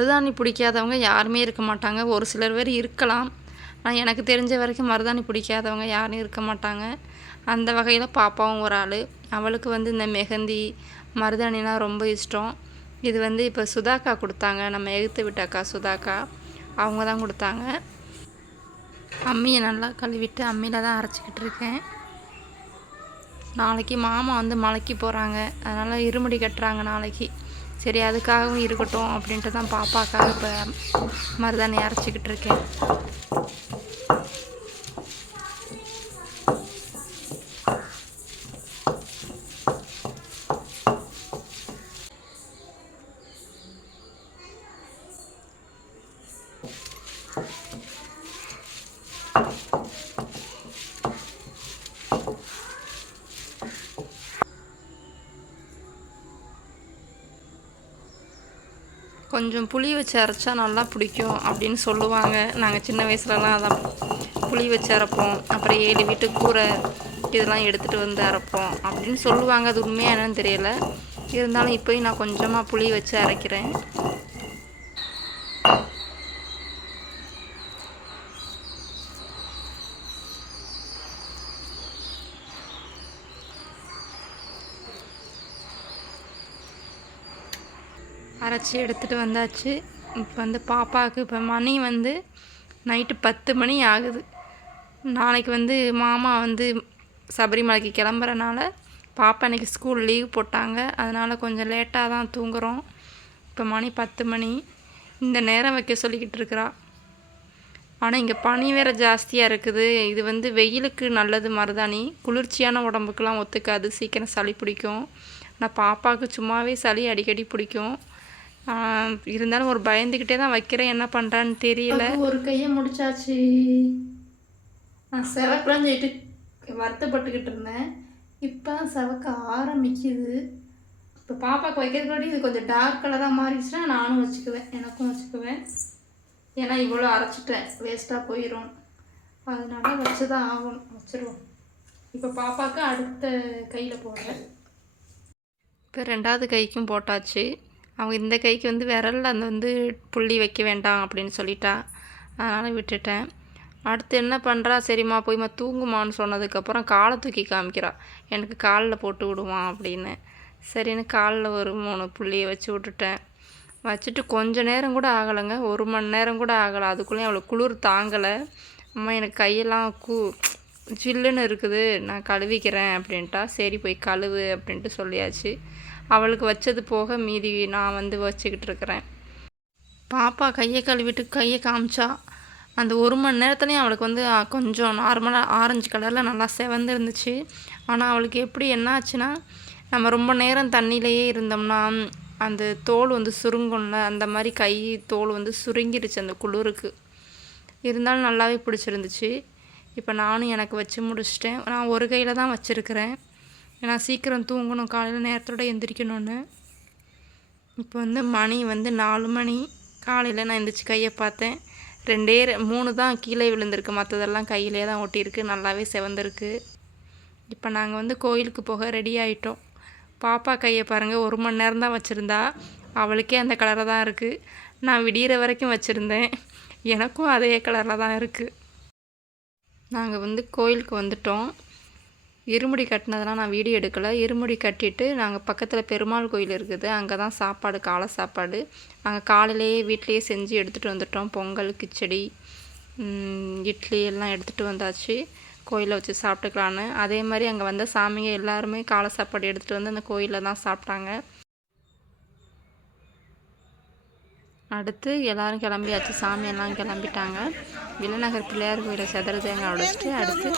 மருதாணி பிடிக்காதவங்க யாருமே இருக்க மாட்டாங்க. ஒரு சிலர் பேர் இருக்கலாம். ஆனால் எனக்கு தெரிஞ்ச வரைக்கும் மருதாணி பிடிக்காதவங்க யாரும் இருக்க மாட்டாங்க. அந்த வகையில் பாப்பாவும் ஒரு ஆள். அவளுக்கு வந்து இந்த மெஹந்தி மருதாணினா ரொம்ப இஷ்டம். இது வந்து இப்போ சுதாக்கா கொடுத்தாங்க. நம்ம எகுத்து விட்ட அக்கா சுதாக்கா அவங்க தான் கொடுத்தாங்க. அம்மியை நல்லா கழுவிட்டு அம்மியில் தான் அரைச்சிக்கிட்டு இருக்கேன். நாளைக்கு மாமா வந்து மலைக்கு போகிறாங்க. அதனால் இருமுடி கட்டுறாங்க நாளைக்கு. சரி அதுக்காகவும் இருக்கட்டும் அப்படின்ட்டு தான் பாப்பாக்காக இப்போ மருதாணி அரைச்சிக்கிட்டு இருக்கேன். கொஞ்சம் புளி வச்சு அரைச்சா நல்லா பிடிக்கும் அப்படின்னு சொல்லுவாங்க. நாங்கள் சின்ன வயசுலலாம் அதான் புளி வச்சு அரைப்போம். அப்புறம் 7 வீட்டு கூரை இதெல்லாம் எடுத்துகிட்டு வந்து அரைப்போம் அப்படின்னு சொல்லுவாங்க. அது உண்மையாக என்னன்னு தெரியலை. இருந்தாலும் இப்போயும் நான் கொஞ்சமாக புளி வச்சு அரைக்கிறேன். அரைச்சி எடுத்துகிட்டு வந்தாச்சு. இப்போ வந்து பாப்பாவுக்கு இப்போ மணி வந்து நைட்டு 10 மணி ஆகுது. நாளைக்கு வந்து மாமா வந்து சபரிமலைக்கு கிளம்புறனால பாப்பா இன்றைக்கி ஸ்கூல் லீவ் போட்டாங்க. அதனால் கொஞ்சம் லேட்டாக தான் தூங்குகிறோம். இப்போ மணி 10 மணி. இந்த நேரம் வைக்க சொல்லிக்கிட்டு இருக்கிறா. ஆனால் இங்கே பனி வேறு ஜாஸ்தியாக இருக்குது. இது வந்து வெயிலுக்கு நல்லது மருதாணி. குளிர்ச்சியான உடம்புக்கெலாம் ஒத்துக்காது. சீக்கிரம் சளி பிடிக்கும். ஆனால் பாப்பாவுக்கு சும்மாவே சளி அடிக்கடி பிடிக்கும். இருந்தாலும் ஒரு பயந்துக்கிட்டே தான் வைக்கிறேன். என்ன பண்ணுறான்னு தெரியல. ஒரு கையை முடிச்சாச்சு. நான் செவக்கலான்னு சொல்லிட்டு வருத்தப்பட்டுக்கிட்டு இருந்தேன். இப்போ செவக்க ஆரம்பிக்குது. இப்போ பாப்பாவுக்கு வைக்கிறதுக்கு இது கொஞ்சம் டார்க் கலராக மாறிடுச்சுன்னா நானும் வச்சுக்குவேன். எனக்கும் வச்சுக்குவேன். ஏன்னா இவ்வளோ அரைச்சிட்டேன், வேஸ்ட்டாக போயிடும். அதனால வச்சு தான் ஆகணும். வச்சுருவோம். இப்போ பாப்பாவுக்கு அடுத்த கையில் போடுறேன். இப்போ 2வது கைக்கும் போட்டாச்சு. அவங்க இந்த கைக்கு வந்து விரலில் அந்த வந்து புள்ளி வைக்க வேண்டாம் அப்படின்னு சொல்லிட்டா. அதனால் விட்டுட்டேன். அடுத்து என்ன பண்ணுறா, சரிம்மா போய்மா தூங்குமான்னு சொன்னதுக்கப்புறம் காலை தூக்கி காமிக்கிறா. எனக்கு காலில் போட்டு விடுவான் அப்படின்னு. சரின்னு காலில் ஒரு 3 புள்ளியை வச்சு விட்டுட்டேன். வச்சுட்டு கொஞ்சம் நேரம் கூட ஆகலைங்க. 1 மணி நேரம் கூட ஆகலை. அதுக்குள்ளேயும் அவளுக்கு குளிர் தாங்கலை. அம்மா எனக்கு கையெல்லாம் ஜில்லுன்னு இருக்குது, நான் கழுவிக்கிறேன் அப்படின்ட்டா. சரி போய் கழுவு அப்படின்ட்டு சொல்லியாச்சு. அவளுக்கு வச்சது போக மீதி நான் வந்து வச்சுக்கிட்டு இருக்கிறேன். பாப்பா கையை கழுவிட்டு கையை காமிச்சா. அந்த 1 மணி நேரத்துலேயும் அவளுக்கு வந்து கொஞ்சம் நார்மலாக ஆரஞ்சு கலரில் நல்லா செவந்து இருந்துச்சு. ஆனால் அவளுக்கு எப்படி என்ன ஆச்சுன்னா, நம்ம ரொம்ப நேரம் தண்ணியிலையே இருந்தோம்னா அந்த தோல் வந்து சுருங்கும்ல, அந்த மாதிரி கை தோல் வந்து சுருங்கிருச்சு அந்த குளிருக்கு. இருந்தாலும் நல்லாவே பிடிச்சிருந்துச்சு. இப்போ நானும் எனக்கு வச்சு முடிச்சிட்டேன். நான் ஒரு கையில் தான் வச்சுருக்கிறேன். ஏன்னா சீக்கிரம் தூங்கணும், காலையில் நேரத்தோடு எந்திரிக்கணும்னு. இப்போ வந்து மணி வந்து 4 மணி. காலையில் நான் எந்திரிச்சு கையை பார்த்தேன். 3 தான் கீழே விழுந்திருக்கு. மற்றதெல்லாம் கையிலே தான் ஒட்டியிருக்கு. நல்லாவே செவந்திருக்கு. இப்போ நாங்கள் வந்து கோயிலுக்கு போக ரெடி ஆகிட்டோம். பாப்பா கையை பாருங்கள், 1 மணி நேரம் தான் வச்சுருந்தா. அவளுக்கே அந்த கலரில் தான் இருக்குது. நான் விடிகிற வரைக்கும் வச்சுருந்தேன். எனக்கும் அதே கலரில் தான் இருக்குது. நாங்கள் வந்து கோயிலுக்கு வந்துட்டோம். இருமுடி கட்டினதெல்லாம் நான் வீடியோ எடுக்கலை. இருமுடி கட்டிட்டு நாங்கள் பக்கத்தில் பெருமாள் கோயில் இருக்குது. அங்கே தான் சாப்பாடு, காலை சாப்பாடு நாங்கள் காலையிலேயே வீட்டிலையே செஞ்சு எடுத்துகிட்டு வந்துட்டோம். பொங்கல், கிச்சடி, இட்லி எல்லாம் எடுத்துகிட்டு வந்தாச்சு. கோயிலில் வச்சு சாப்பிட்டுக்கலான்னு. அதே மாதிரி அங்கே வந்த சாமிங்க எல்லாருமே காலை சாப்பாடு எடுத்துகிட்டு வந்து அந்த கோயிலில் தான் சாப்பிட்டாங்க. அடுத்து எல்லோரும் கிளம்பியாச்சு. சாமியெல்லாம் கிளம்பிட்டாங்க. வில்லநகர் பிள்ளையார் கோயிலை செதறு தேங்காய் உடைச்சிட்டு அடுத்து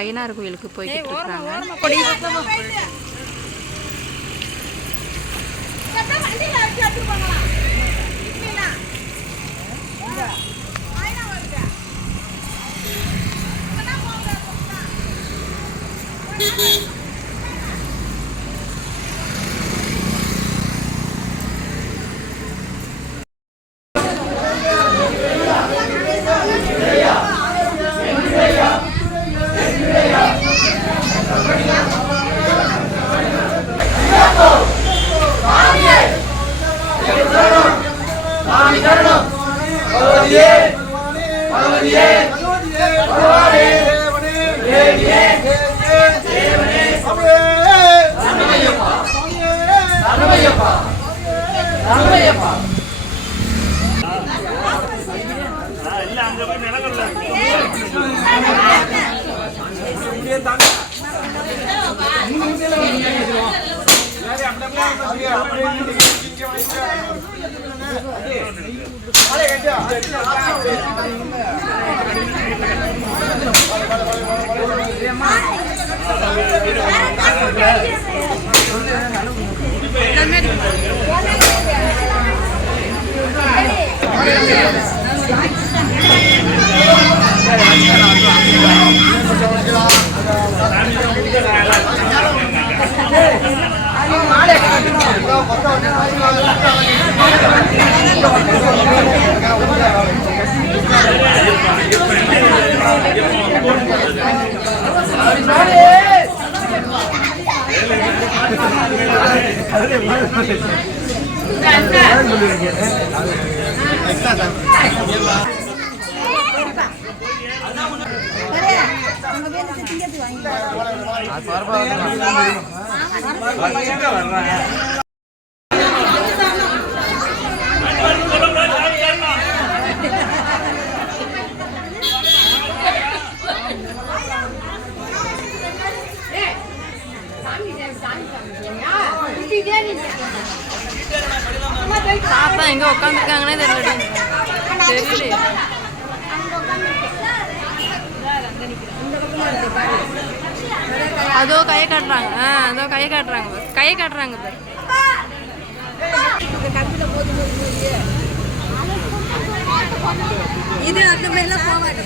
ஐயனார் கோயிலுக்கு போய்கிட்டு இருக்கிறாங்க. Amin. தாத்தா எங்க உட்காந்துருக்காங்கன்னே தெரியல. அதோ கையை காட்டுறாங்க. அதோ கையை காட்டுறாங்க. கையை காட்டுறாங்க. இது அந்த மாதிரிலாம் போவாங்க.